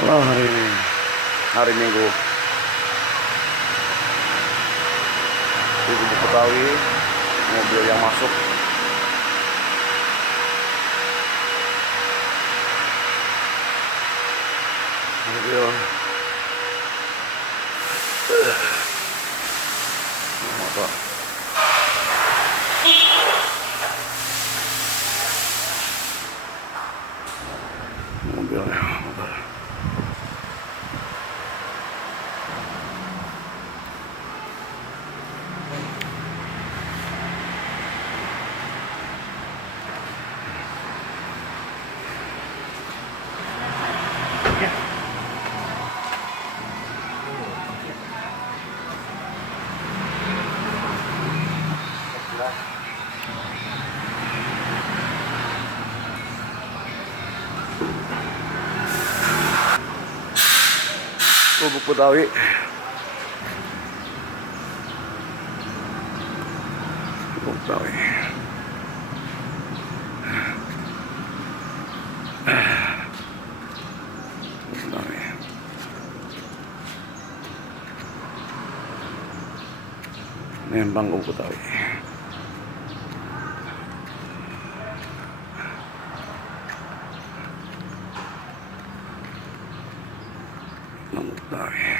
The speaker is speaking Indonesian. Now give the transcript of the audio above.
Halo, hari ini hari Minggu di Gubuk Betawi, mobil yang masuk mobil motor mobilnya motor. Gubuk Betawi. Gubuk Betawi. Gubuk Betawi. Nembang Gubuk Betawi. Gubuk Betawi.